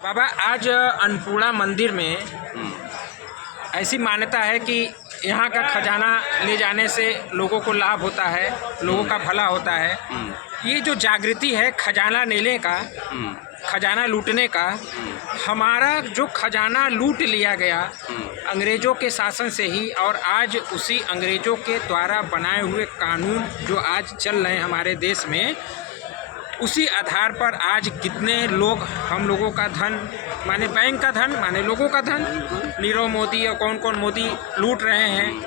बाबा आज अन्नपूर्णा मंदिर में ऐसी मान्यता है कि यहाँ का खजाना ले जाने से लोगों को लाभ होता है, लोगों का भला होता है। ये जो जागृति है खजाना लेने का, खजाना लूटने का, हमारा जो खजाना लूट लिया गया अंग्रेज़ों के शासन से ही, और आज उसी अंग्रेज़ों के द्वारा बनाए हुए कानून जो आज चल रहे हैं हमारे देश में, उसी आधार पर आज कितने लोग हम लोगों का धन माने बैंक का धन माने लोगों का धन नीरव मोदी और कौन कौन मोदी लूट रहे हैं।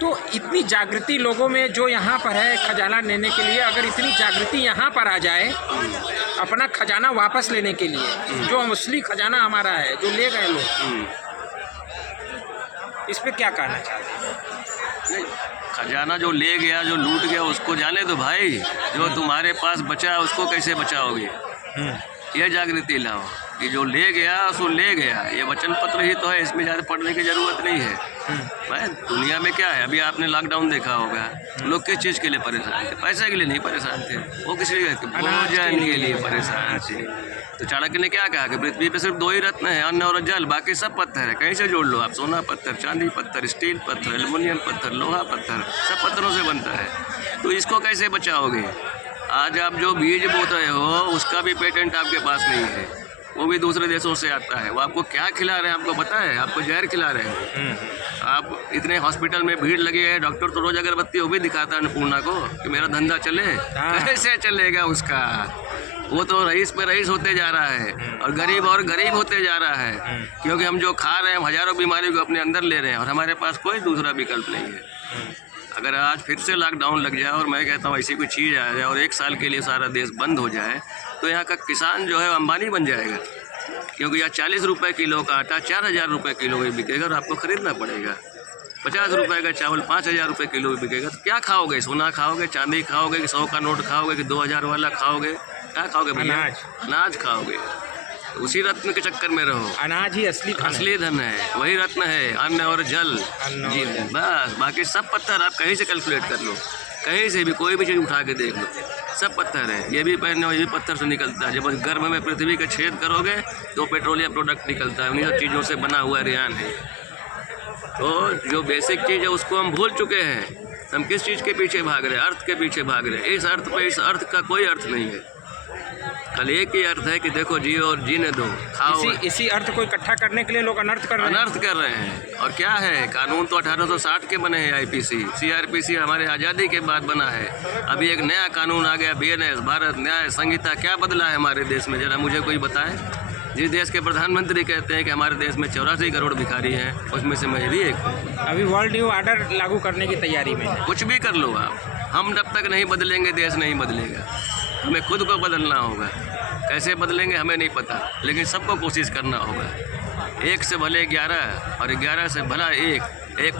तो इतनी जागृति लोगों में जो यहाँ पर है खजाना लेने के लिए, अगर इतनी जागृति यहाँ पर आ जाए अपना खजाना वापस लेने के लिए, जो असली खजाना हमारा है जो ले गए लोग, इस पर क्या कहना चाहते हैं? खजाना जो ले गया, जो लूट गया, उसको जाने दो भाई। जो तुम्हारे पास बचा उसको कैसे बचाओगे? ये जागृति लाओ कि जो ले गया उसको ले गया। ये वचन पत्र ही तो है, इसमें ज़्यादा पढ़ने की ज़रूरत नहीं है। भाई दुनिया में क्या है, अभी आपने लॉकडाउन देखा होगा, लोग किस चीज़ के लिए परेशान थे? पैसे के लिए नहीं परेशान थे, वो किस लिए भोजन के लिए परेशान थे। तो चाणक्य ने क्या कहा कि पृथ्वी पे सिर्फ दो ही रत्न है, अन्न और जल, बाकी सब पत्थर है। कहीं से जोड़ लो आप, सोना पत्थर, चांदी पत्थर, स्टील पत्थर, एल्युमिनियम पत्थर, लोहा पत्थर, सब पत्थरों से बनता है। तो इसको कैसे बचाओगे? आज आप जो बीज बोते रहे हो उसका भी पेटेंट आपके पास नहीं है, वो भी दूसरे देशों से आता है। वो आपको क्या खिला रहे हैं आपको पता है? आपको जहर खिला रहे हैं। आप इतने हॉस्पिटल में भीड़ लगी है, डॉक्टर तो रोज अगरबत्ती वो भी दिखाता है अन्नपूर्णा को कि मेरा धंधा चले। कैसे चलेगा उसका? वो तो रईस पे रईस होते जा रहा है और गरीब होते जा रहा है, क्योंकि हम जो खा रहे हैं हजारों बीमारियों को अपने अंदर ले रहे हैं और हमारे पास कोई दूसरा विकल्प नहीं है। अगर आज फिर से लॉकडाउन लग जाए और मैं कहता हूँ ऐसी कोई चीज़ आ जाए और एक साल के लिए सारा देश बंद हो जाए, तो यहाँ का किसान जो है अंबानी बन जाएगा, क्योंकि यहाँ 40 रुपये किलो का आटा 4000 रुपये किलो में बिकेगा और आपको ख़रीदना पड़ेगा। 50 रुपये का चावल 5000 रुपये किलो में बिकेगा। तो क्या खाओगे? सोना खाओगे, चांदी खाओगे, कि 100 का नोट खाओगे, कि 2000 वाला खाओगे? क्या खाओगे भैया? अनाज खाओगे। उसी रत्न के चक्कर में रहो। अनाज ही असली धन है, वही रत्न है, अन्न और जल जी। बस बाकी सब पत्थर आप कहीं से कैलकुलेट कर लो, कहीं से भी कोई भी चीज़ उठा के देख लो, सब पत्थर है। ये भी पहनने ये भी पत्थर से निकलता है। जब गर्भ में पृथ्वी का छेद करोगे तो पेट्रोलियम प्रोडक्ट निकलता है, उन्हीं सब चीज़ों से बना हुआ रेयान है। तो जो बेसिक चीज़ है उसको हम भूल चुके हैं। हम किस चीज़ के पीछे भाग रहे हैं? अर्थ के पीछे भाग रहे हैं। इस अर्थ का कोई अर्थ नहीं है। कल एक ही अर्थ है कि देखो जियो और जीने दो, खाओ। इसी अर्थ को इकट्ठा करने के लिए लोग अनर्थ कर रहे हैं। और क्या है, कानून तो 1860 के बने हैं। आईपीसी सीआरपीसी हमारे आज़ादी के बाद बना है। अभी एक नया कानून आ गया, बीएनएस, भारत न्याय संहिता। क्या बदला है हमारे देश में? जरा मुझे कोई बताए। जिस देश के प्रधानमंत्री कहते हैं कि हमारे देश में 84 करोड़ भिखारी हैं, उसमें से मैं भी एक हूँ। अभी वर्ल्ड न्यू ऑर्डर लागू करने की तैयारी में है। कुछ भी कर लो आप, हम जब तक नहीं बदलेंगे देश नहीं बदलेगा। हमें खुद को बदलना होगा। कैसे बदलेंगे हमें नहीं पता, लेकिन सबको कोशिश करना होगा। 1 से भले 11 और 11 से भला 1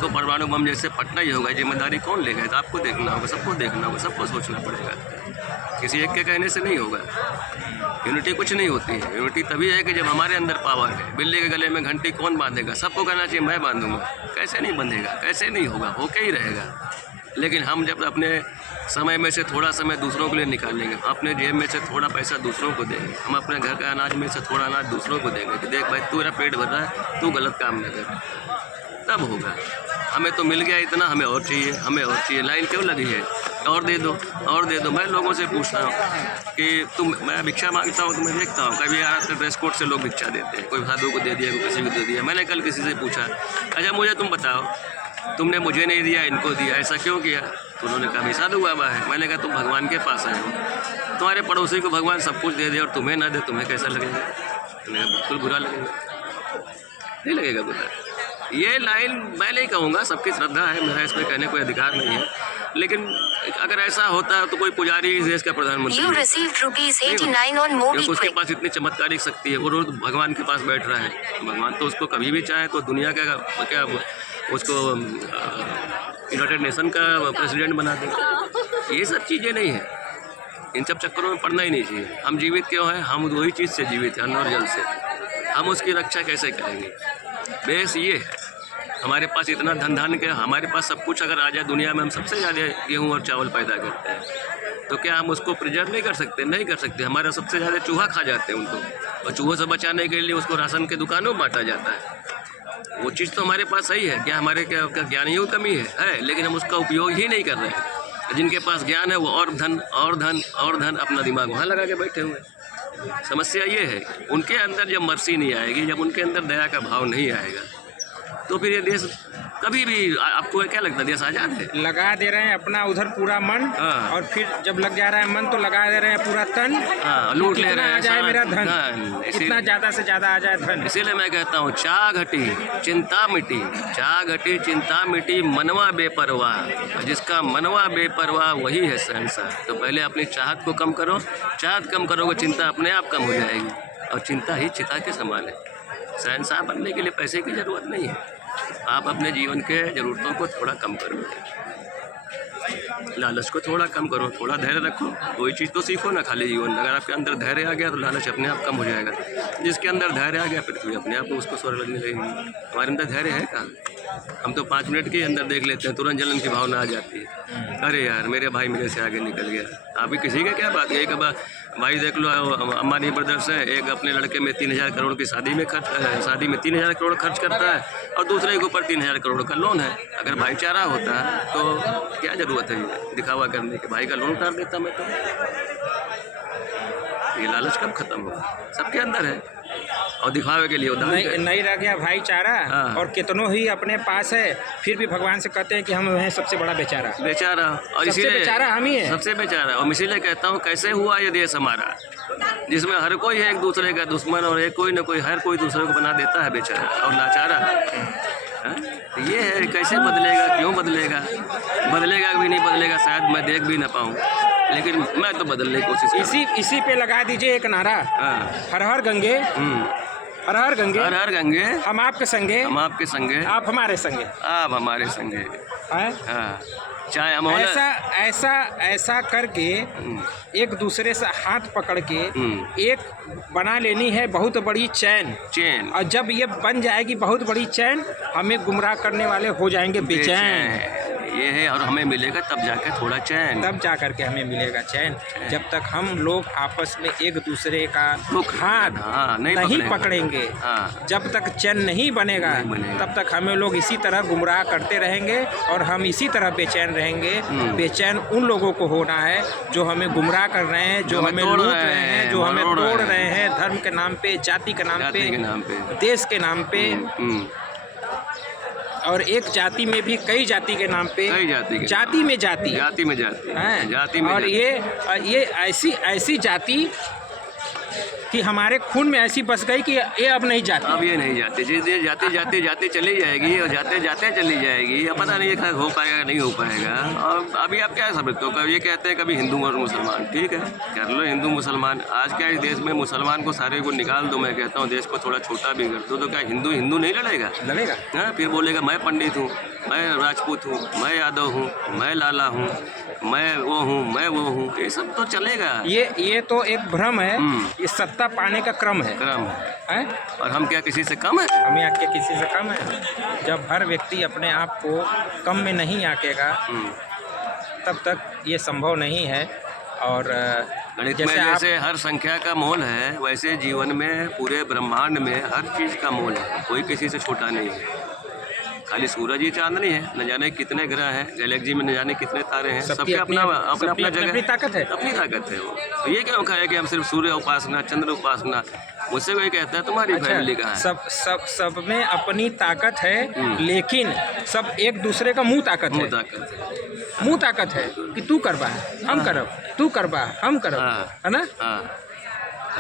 को परमाणु बम जैसे फटना ही होगा। जिम्मेदारी कौन लेगा? तो आपको देखना होगा, सबको देखना होगा, सबको सोचना पड़ेगा। किसी एक के कहने से नहीं होगा। यूनिटी कुछ नहीं होती है। यूनिटी तभी है कि जब हमारे अंदर पावर है। बिल्ली के गले में घंटी कौन बांधेगा? सबको कहना चाहिए मैं बांधूंगा। कैसे नहीं बंधेगा? कैसे नहीं होगा? होके ही रहेगा। लेकिन हम जब अपने समय में से थोड़ा समय दूसरों के लिए निकालेंगे, अपने जेब में से थोड़ा पैसा दूसरों को देंगे, हम अपने घर का अनाज में से थोड़ा अनाज दूसरों को देंगे कि देख भाई तेरा पेट भर रहा है, तू गलत काम न कर, तब होगा। हमें तो मिल गया इतना, हमें और चाहिए, हमें और चाहिए। लाइन क्यों लगी है? और दे दो, और दे दो। मैं लोगों से पूछता हूँ कि मैं भिक्षा मांगता हूँ तो मैं देखता हूँ कभी यहाँ ड्रेस कोड से लोग भिक्षा देते हैं। कोई साधु को दे दिया, कोई किसी को दे दिया। मैंने कल किसी से पूछा, अच्छा मुझे तुम बताओ, तुमने मुझे नहीं दिया, इनको दिया, ऐसा क्यों किया? तो उन्होंने कहा भाई साधु बाबा है। मैंने कहा तुम भगवान के पास आए हो, तुम्हारे पड़ोसी को भगवान सब कुछ दे दे और तुम्हें ना दे, तुम्हें कैसा लगेगा? बिल्कुल बुरा लगेगा, नहीं लगेगा बुरा। ये लाइन मैं नहीं कहूँगा, सबकी श्रद्धा है, मेरा इसमें कहने कोई अधिकार नहीं है। लेकिन अगर ऐसा होता तो कोई पुजारी इस देश का प्रधानमंत्री क्योंकि उसके पास इतनी चमत्कारिक शक्ति है, वो रोज भगवान के पास बैठ रहा है। भगवान तो उसको कभी भी चाहे तो दुनिया का क्या उसको यूनाइटेड नेशन का प्रेसिडेंट बना दे। ये सब चीज़ें नहीं है, इन सब चक्करों में पड़ना ही नहीं चाहिए। हम जीवित क्यों हैं? हम वही चीज़ से जीवित हैं, अन्न और जल से। हम उसकी रक्षा कैसे करेंगे? बेस ये है, हमारे पास इतना धन के, हमारे पास सब कुछ अगर आ जाए दुनिया में, हम सबसे ज़्यादा गेहूँ और चावल पैदा करते हैं। तो क्या हम उसको प्रिजर्व नहीं कर सकते? नहीं कर सकते। हमारा सबसे ज़्यादा चूहा खा जाते हैं उनको, और चूहों से बचाने के लिए उसको राशन के दुकानों में बांटा जाता है। वो चीज़ तो हमारे पास सही है, क्या हमारे क्या ज्ञान की कमी है, लेकिन हम उसका उपयोग ही नहीं कर रहे हैं। जिनके पास ज्ञान है वो और धन और धन और धन अपना दिमाग वहाँ लगा के बैठे हुए हैं। समस्या ये है, उनके अंदर जब मर्सी नहीं आएगी, जब उनके अंदर दया का भाव नहीं आएगा, तो फिर ये देश कभी भी, आपको क्या लगता है देश आज़ाद है? लगा दे रहे हैं अपना उधर पूरा मन, हाँ। और फिर जब लग जा रहा है मन तो लगा दे रहे हैं पूरा तन। हाँ, लूट ले रहे हैं, आ जाए मेरा धन, इसी- कितना ज़्यादा से ज़्यादा आ जाए धन। इसीलिए मैं कहता हूँ चाह घटी चिंता मिटी, चाह घटी चिंता मिटी, मनवा बेपरवाह। जिसका मनवा बेपरवाह वही है शहंशाह। तो पहले अपनी चाहत को कम करो, चाहत कम करोगे चिंता अपने आप कम हो जाएगी, और चिंता ही चिता के समान है। शहंशाह बनने के लिए पैसे की ज़रूरत नहीं है, आप अपने जीवन के ज़रूरतों को थोड़ा कम करो, लालच को थोड़ा कम करो, थोड़ा धैर्य रखो, कोई चीज़ तो सीखो ना खाली जीवन में। अगर आपके अंदर धैर्य आ गया तो लालच अपने आप कम हो जाएगा। जिसके अंदर धैर्य आ गया पृथ्वी अपने आप उसको स्वर्ग लगने लगेगी। हमारे अंदर धैर्य है कहाँ? हम तो 5 मिनट के अंदर देख लेते हैं, तुरंत जलन की भावना आ जाती है। अरे यार मेरे भाई मेरे से आगे निकल गया। अभी किसी का क्या बात है, एक भाई देख लो अंबानी ब्रदर्स है, एक अपने लड़के में 3000 करोड़ की शादी में 3000 करोड़ खर्च करता है, और दूसरे के ऊपर 3000 करोड़ का लोन है। अगर भाईचारा होता तो क्या ज़रूरत है ये दिखावा करने के? भाई का लोन उतार देता मैं तो। ये लालच कब खत्म होगा? सबके अंदर है, और दिखावे के लिए नहीं रह गया भाईचारा। हाँ। और कितनों ही अपने पास है, फिर भी भगवान से कहते हैं कि हम हैं सबसे बड़ा बेचारा। बेचारा, और सबसे इसीलिए बेचारा हम ही है, सबसे बेचारा। और इसीलिए कहता हूँ कैसे हुआ ये देश हमारा, जिसमें हर कोई है एक दूसरे का दुश्मन, और एक कोई न कोई हर कोई दूसरे को बना देता है बेचारा और लाचारा। हाँ? ये है, कैसे बदलेगा, क्यों बदलेगा? बदलेगा भी नहीं बदलेगा, शायद मैं देख भी ना पाऊँ, लेकिन मैं तो बदलने की कोशिश करूँ। इसी पे लगा दीजिए एक नारा, हर हर गंगे, हर हर गंगे, हर हर गंगे, हम आपके संगे, हम आपके संगे, आप हमारे संगे, आप हमारे संगे। हैं? हाँ, चाहे हम ऐसा करके एक दूसरे से हाथ पकड़ के एक बना लेनी है बहुत बड़ी चैन। और जब ये बन जाएगी बहुत बड़ी चैन, हमें गुमराह करने वाले हो जाएंगे बेचैन। ये है, और हमें मिलेगा तब जाकर थोड़ा चैन, तब जा करके हमें मिलेगा चैन। जब तक हम लोग आपस में एक दूसरे का हाथ नहीं पकड़ेंगे, जब तक चैन नहीं बनेगा, तब तक हमें लोग इसी तरह गुमराह करते रहेंगे, और हम इसी तरह बेचैन रहेंगे। बेचैन उन लोगों को होना है जो हमें गुमराह कर रहे हैं, जो हमें लूट रहे हैं, जो हमें तोड़ रहे हैं, धर्म के नाम पे, जाति के नाम पे, देश के नाम पे, और एक जाति में भी कई जाति के नाम पे, जाति में जाति हैं। और ये ऐसी जाति कि हमारे खून में ऐसी बस गई कि ये अब नहीं जाती। अब ये नहीं जाती, जिस जाते चली जाएगी, और जाते चली जाएगी। अब पता नहीं ये हो पाएगा नहीं हो पाएगा। और अभी आप क्या समझते हो, कभी ये कहते हैं कभी हिंदू और मुसलमान, ठीक है कर लो हिंदू मुसलमान। आज क्या इस देश में मुसलमान को सारे को निकाल दो, मैं कहता हूँ देश को थोड़ा छोटा भी कर दो, तो क्या हिंदू नहीं लड़ेगा? हाँ, फिर बोलेगा मैं पंडित हूँ, मैं राजपूत हूँ, मैं यादव हूँ, मैं लाला हूँ, मैं वो हूँ, मैं वो हूँ, ये सब तो चलेगा। ये तो एक भ्रम है, ये सत्ता पाने का क्रम है। और हम क्या किसी से कम है? हम यहाँ के किसी से कम है? जब हर व्यक्ति अपने आप को कम में नहीं आकेगा, तब तक ये संभव नहीं है। और गणित में जैसे हर संख्या का मोल है, वैसे जीवन में पूरे ब्रह्मांड में हर चीज़ का मोल है, कोई किसी से छोटा नहीं है। खाली सूरज ही चांद नहीं है, न जाने कितने ग्रह हैं, गैलेक्सी में न जाने कितने तारे हैं, सबके अपना जगह, अपनी ताकत है वो। तो ये क्या कहा है कि हम सिर्फ सूर्य उपासना, चंद्र उपासना? मुझसे कोई कहता है तुम्हारी फैमिली कहाँ है? सब में अपनी ताकत है, लेकिन सब एक दूसरे का मुंह ताकत है कि तू करबा हम करब, तू करबा हम करब, है ना?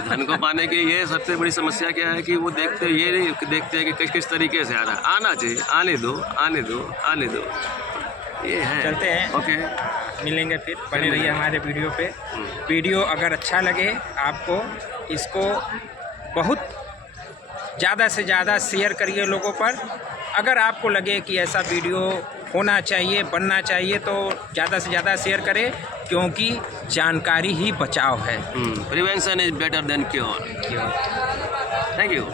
धन को पाने की ये सबसे बड़ी समस्या क्या है कि वो देखते हैं कि किस तरीके से आ रहा है, आना चाहिए, आने दो। ये है। चलते हैं, ओके, मिलेंगे फिर। बने रहिए हमारे वीडियो पे। वीडियो अगर अच्छा लगे आपको, इसको बहुत ज़्यादा से ज़्यादा शेयर करिए लोगों पर। अगर आपको लगे कि ऐसा वीडियो होना चाहिए, बनना चाहिए, तो ज़्यादा से ज़्यादा शेयर करें, क्योंकि जानकारी ही बचाव है। Prevention is better than cure. Thank you.